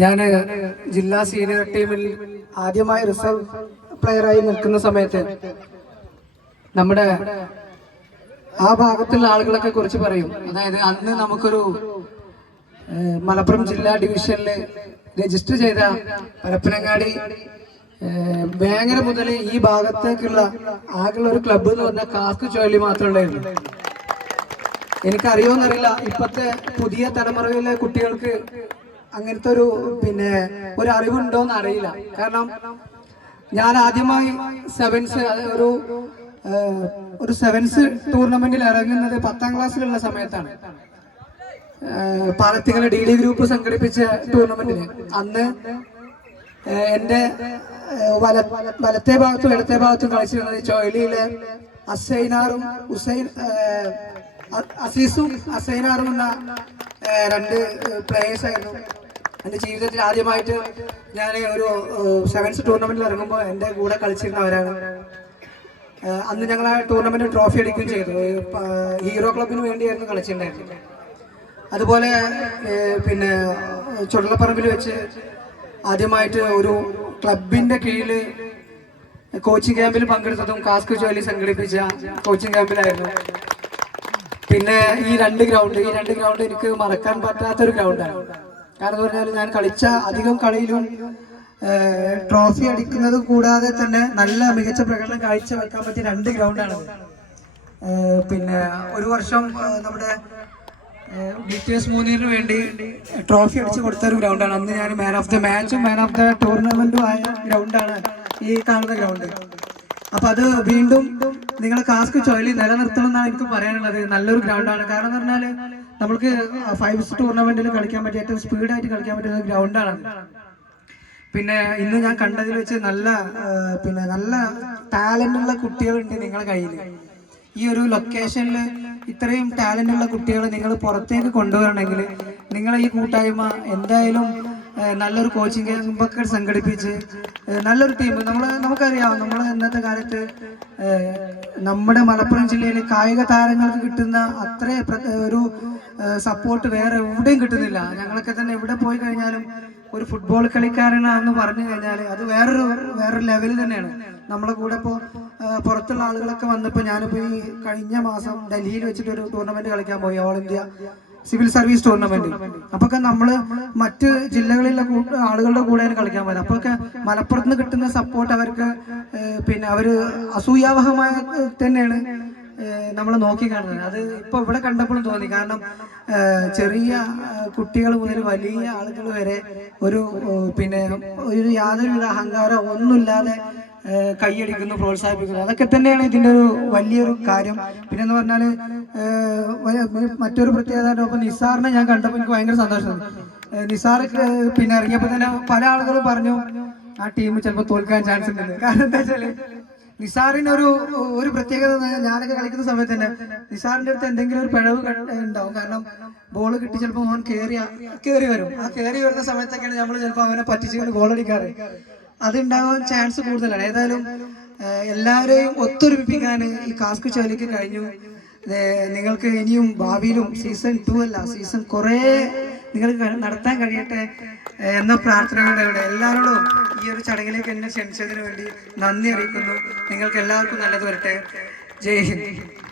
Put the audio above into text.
ഞാൻ ജില്ലാ സീനിയർ ടീമിൽ ആദ്യമായി റിസർവ് പ്ലെയറായി നിൽക്കുന്ന സമയത്ത് നമ്മുടെ ആ ഭാഗത്തുള്ള ആളുകളൊക്കെ കുറിച്ച് പറയും. അതായത് അന്ന് നമുക്കൊരു മലപ്പുറം ജില്ലാ ഡിവിഷനിൽ രജിസ്റ്റർ ചെയ്ത പരപ്പനങ്ങാടി വേങ്ങര മുതൽ ഈ ഭാഗത്തേക്കുള്ള ആകെയുള്ള ഒരു ക്ലബ്ബ് എന്ന് പറഞ്ഞാൽ കാസ്ക് ചുഴലി മാത്രമേ ഉള്ളായിരുന്നു. എനിക്കറിയോന്നറിയില്ല ഇപ്പത്തെ പുതിയ തലമുറയിലെ കുട്ടികൾക്ക് അങ്ങനത്തെ ഒരു പിന്നെ ഒരു അറിവുണ്ടോന്ന് അറിയില്ല കാരണം ഞാൻ ആദ്യമായി സെവൻസ് ഒരു ഒരു സെവൻസ് ടൂർണമെന്റിൽ ഇറങ്ങുന്നത് പത്താം ക്ലാസ്സിലുള്ള സമയത്താണ്. പാലത്തിങ്ങനെ ഡി ഡി ഗ്രൂപ്പ് സംഘടിപ്പിച്ച ടൂർണമെന്റിന് അന്ന് എന്റെ വല വലത്തെ ഭാഗത്തും ഇടത്തെ ഭാഗത്തും കളിച്ചിരുന്നത് ചോയിലിയിലെ അസൈനാറും ഏഹ്, അസീസും അസൈനാറും എന്ന രണ്ട് പ്ലേയേഴ്സ് ആയിരുന്നു. എന്റെ ജീവിതത്തിൽ ആദ്യമായിട്ട് ഞാൻ ഒരു സെവൻസ് ടൂർണമെന്റിൽ ഇറങ്ങുമ്പോൾ എന്റെ കൂടെ കളിച്ചിരുന്നവരാണ്. അന്ന് ഞങ്ങൾ ആ ടൂർണമെന്റ് ട്രോഫി അടിക്കുകയും ചെയ്തു. ഹീറോ ക്ലബിന് വേണ്ടിയായിരുന്നു കളിച്ചിട്ടുണ്ടായിരുന്നത്. അതുപോലെ പിന്നെ ചുടലപ്പറമ്പിൽ വെച്ച് ആദ്യമായിട്ട് ഒരു ക്ലബിന്റെ കീഴിൽ കോച്ചിങ് ക്യാമ്പിൽ പങ്കെടുത്തതും കാസ്ക് ജോലി സംഘടിപ്പിച്ച കോച്ചിങ് ക്യാമ്പിലായിരുന്നു പിന്നെ ഈ രണ്ട് ഗ്രൗണ്ട് ഈ രണ്ട് ഗ്രൗണ്ട് എനിക്ക് മറക്കാൻ പറ്റാത്തൊരു ഗ്രൗണ്ടാണ് കാരണം പറഞ്ഞാൽ ഞാൻ കളിച്ച അധികം കളിയിലും ട്രോഫി അടിക്കുന്നത് കൂടാതെ തന്നെ നല്ല മികച്ച പ്രകടനം കാഴ്ച വെക്കാൻ പറ്റിയ രണ്ട് ഗ്രൗണ്ടാണ് പിന്നെ ഒരു വർഷം നമ്മുടെ ബി ടി എസ് മൂന്നിന് വേണ്ടി ട്രോഫി അടിച്ചു കൊടുത്ത ഒരു ഗ്രൗണ്ടാണ് അന്ന് ഞാൻ മാൻ ഓഫ് ദ മാച്ചും മാൻ ഓഫ് ദ ടൂർണമെന്റും ആയ ഗ്രൗണ്ടാണ് ഈ കാണുന്ന ഗ്രൗണ്ട് അപ്പൊ അത് വീണ്ടും നിങ്ങളെ കാസ്ക് ചൊല്ലി നിലനിർത്തണം എന്നാണ് എനിക്ക് പറയാനുള്ളത്. നല്ലൊരു ഗ്രൗണ്ടാണ് കാരണം എന്ന് നമ്മൾക്ക് ഫൈവ് സ് ടൂർണമെന്റിൽ കളിക്കാൻ പറ്റിയ ഏറ്റവും സ്പീഡായിട്ട് കളിക്കാൻ പറ്റുന്ന ഗ്രൗണ്ടാണ് പിന്നെ ഇന്ന് ഞാൻ കണ്ടതിൽ വെച്ച് നല്ല പിന്നെ നല്ല ടാലന്റ് ഉള്ള കുട്ടികളുണ്ട് നിങ്ങളെ കയ്യിൽ ഈ ഒരു ലൊക്കേഷനിൽ ഇത്രയും ടാലന്റ് ഉള്ള കുട്ടികളെ നിങ്ങൾ പുറത്തേക്ക് കൊണ്ടുവരണമെങ്കിൽ നിങ്ങളെ ഈ കൂട്ടായ്മ എന്തായാലും നല്ലൊരു കോച്ചിങ് ക്യാമ്പൊക്കെ സംഘടിപ്പിച്ച് നല്ലൊരു ടീം നമ്മൾ നമുക്കറിയാം നമ്മൾ ഇന്നത്തെ കാലത്ത് നമ്മുടെ മലപ്പുറം ജില്ലയിൽ കായിക താരങ്ങൾക്ക് കിട്ടുന്ന അത്ര ഒരു സപ്പോർട്ട് വേറെ എവിടെയും കിട്ടുന്നില്ല. ഞങ്ങളൊക്കെ തന്നെ എവിടെ പോയി കഴിഞ്ഞാലും ഒരു ഫുട്ബോൾ കളിക്കാരനാന്ന് പറഞ്ഞു കഴിഞ്ഞാൽ അത് വേറൊരു വേറൊരു ലെവലിൽ തന്നെയാണ്. നമ്മളെ കൂടെ ഇപ്പോൾ പുറത്തുള്ള ആളുകളൊക്കെ വന്നപ്പോൾ ഞാനിപ്പോൾ ഈ കഴിഞ്ഞ മാസം ഡൽഹിയിൽ വെച്ചിട്ട് ഒരു ടൂർണമെന്റ് കളിക്കാൻ പോയി. All India civil service tournament അപ്പൊ ഒക്കെ നമ്മൾ മറ്റ് ജില്ലകളിലെ ആളുകളുടെ കൂടെയാണ് കളിക്കാൻ പോയത്. അപ്പൊ മലപ്പുറത്ത് നിന്ന് കിട്ടുന്ന സപ്പോർട്ട് അവർക്ക് പിന്നെ അവർ അസൂയാവഹമായ തന്നെയാണ്. നമ്മൾ നോക്കി കാണുന്നത്. അത് ഇപ്പൊ ഇവിടെ കണ്ടപ്പോഴും തോന്നി. കാരണം ചെറിയ കുട്ടികൾ മുതൽ വലിയ ആളുകൾ വരെ ഒരു പിന്നെ ഒരു യാതൊരുവിധ അഹങ്കാരം ഒന്നുമില്ലാതെ കൈയടിക്കുന്നു പ്രോത്സാഹിപ്പിക്കുന്നു. അതൊക്കെ തന്നെയാണ് ഇതിന്റെ ഒരു വലിയൊരു കാര്യം. പിന്നെ എന്ന് പറഞ്ഞാൽ മറ്റൊരു പ്രത്യേകത ഇപ്പൊ നിസാറിനെ ഞാൻ കണ്ടപ്പോൾ എനിക്ക് ഭയങ്കര സന്തോഷം നിസാർ പിന്നെ ഇറങ്ങിയപ്പോൾ തന്നെ പല ആളുകളും പറഞ്ഞു ആ ടീം ചിലപ്പോൾ തോൽക്കാൻ ചാൻസ് ഉണ്ടെന്ന് കാരണം എന്താ വെച്ചാൽ നിസാറിന് ഒരു പ്രത്യേകത ഞാനൊക്കെ കളിക്കുന്ന സമയത്ത് തന്നെ നിസാറിന്റെ അടുത്ത് എന്തെങ്കിലും ഒരു പിഴവ് ഉണ്ടാവും. കാരണം ബോൾ കിട്ടി ചിലപ്പോൾ മോൻ കയറി കയറി വരും. ആ കയറി വരുന്ന സമയത്തൊക്കെയാണ് നമ്മൾ ചിലപ്പോൾ അവനെ പറ്റിച്ചുകൊണ്ട് ഗോൾ അടിക്കാറ്. അത് ഉണ്ടാവാൻ ചാൻസ് കൂടുതലാണ്. ഏതായാലും എല്ലാവരെയും ഒത്തൊരുമിപ്പിക്കാൻ ഈ കാസ്ക് ചോലിക്ക് കഴിഞ്ഞു. നിങ്ങൾക്ക് ഇനിയും ഭാവിയിലും സീസൺ ടു അല്ല സീസൺ കുറേ നിങ്ങൾക്ക് നടത്താൻ കഴിയട്ടെ എന്ന പ്രാർത്ഥനകളുടെ എല്ലാവരോടും ഈ ഒരു ചടങ്ങിലേക്ക് എന്നെ ക്ഷണിച്ചതിന് വേണ്ടി നന്ദി അറിയിക്കുന്നു. നിങ്ങൾക്ക് എല്ലാവർക്കും നല്ലത് വരട്ടെ. ജയ് ഹിന്ദ്.